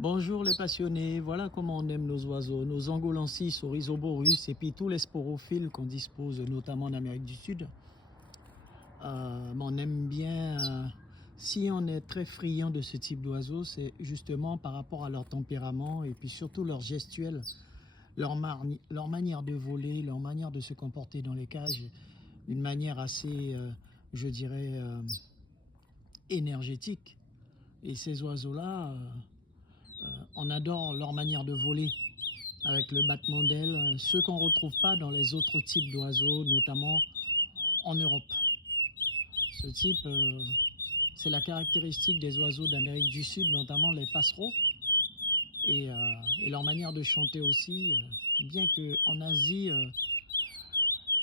Bonjour les passionnés, voilà comment on aime nos oiseaux, nos angolensis, oryzoborus et puis tous les sporophiles qu'on dispose notamment en Amérique du Sud. Mais on aime bien, si on est très friand de ce type d'oiseaux, c'est justement par rapport à leur tempérament et puis surtout leur gestuelle, leur manière de voler, leur manière de se comporter dans les cages, une manière assez, je dirais, énergétique. Et ces oiseaux-là, on adore leur manière de voler avec le battement d'ailes, ceux qu'on ne retrouve pas dans les autres types d'oiseaux, notamment en Europe. Ce type, c'est la caractéristique des oiseaux d'Amérique du Sud, notamment les passereaux, et leur manière de chanter aussi, bien qu'en Asie,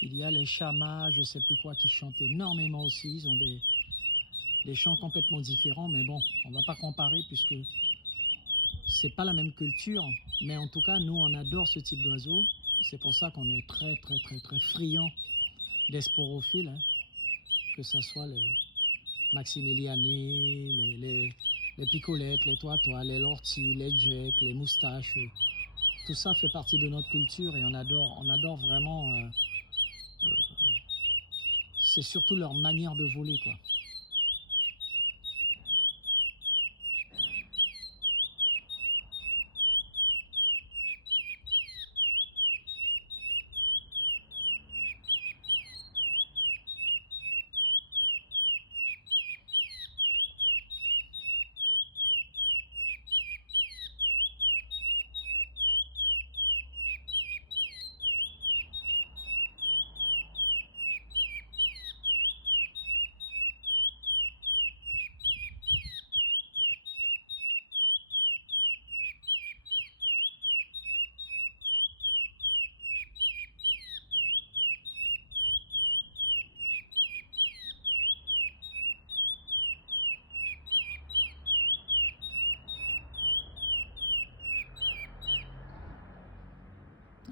il y a les chamas, je ne sais plus quoi, qui chantent énormément aussi, ils ont des chants complètement différents, mais bon, on ne va pas comparer puisque c'est pas la même culture, mais en tout cas, nous, on adore ce type d'oiseau. C'est pour ça qu'on est très friand des sporophiles, hein, que ce soit les maximiliani, les picolettes, les toitois, les lorties, les jecks, les moustaches. Tout ça fait partie de notre culture et on adore vraiment. C'est surtout leur manière de voler, quoi.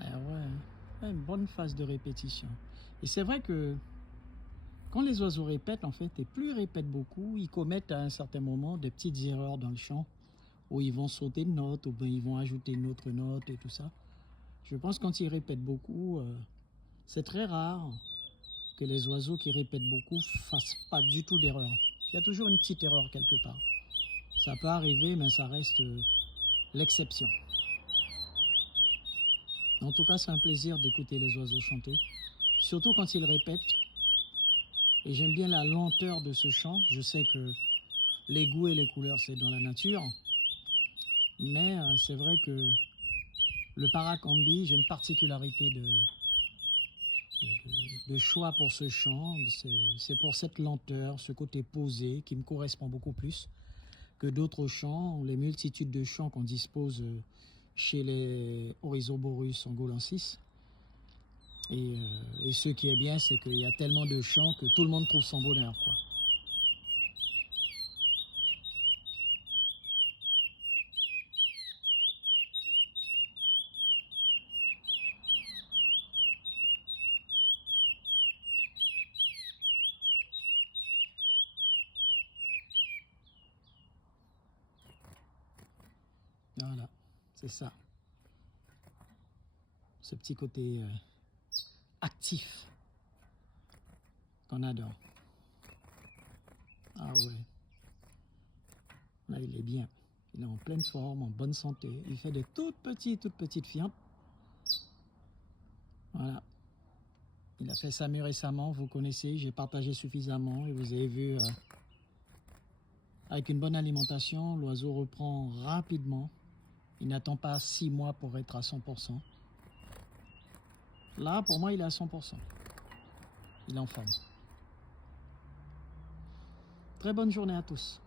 Ah ouais, une bonne phase de répétition. Et c'est vrai que quand les oiseaux répètent, en fait, et plus ils répètent beaucoup, ils commettent à un certain moment des petites erreurs dans le chant, où ils vont sauter une note, ou bien ils vont ajouter une autre note et tout ça. Je pense que quand ils répètent beaucoup, c'est très rare que les oiseaux qui répètent beaucoup fassent pas du tout d'erreur. Il y a toujours une petite erreur quelque part. Ça peut arriver, mais ça reste l'exception. En tout cas, c'est un plaisir d'écouter les oiseaux chanter, surtout quand ils répètent. Et j'aime bien la lenteur de ce chant. Je sais que les goûts et les couleurs, c'est dans la nature. Mais c'est vrai que le paracambi, j'ai une particularité de choix pour ce chant. C'est pour cette lenteur, ce côté posé qui me correspond beaucoup plus que d'autres chants, les multitudes de chants qu'on dispose chez les Oryzoborus angolensis. Et ce qui est bien, c'est qu'il y a tellement de chants que tout le monde trouve son bonheur, quoi. Voilà, c'est ça. Ce petit côté actif qu'on adore. Ah ouais. Là, il est bien. Il est en pleine forme, en bonne santé. Il fait de toutes petites fientes. Voilà. Il a fait ça mieux récemment, vous connaissez, j'ai partagé suffisamment et vous avez vu, avec une bonne alimentation, l'oiseau reprend rapidement. Il n'attend pas 6 mois pour être à 100%. Là, pour moi, il est à 100%. Il est en forme. Très bonne journée à tous.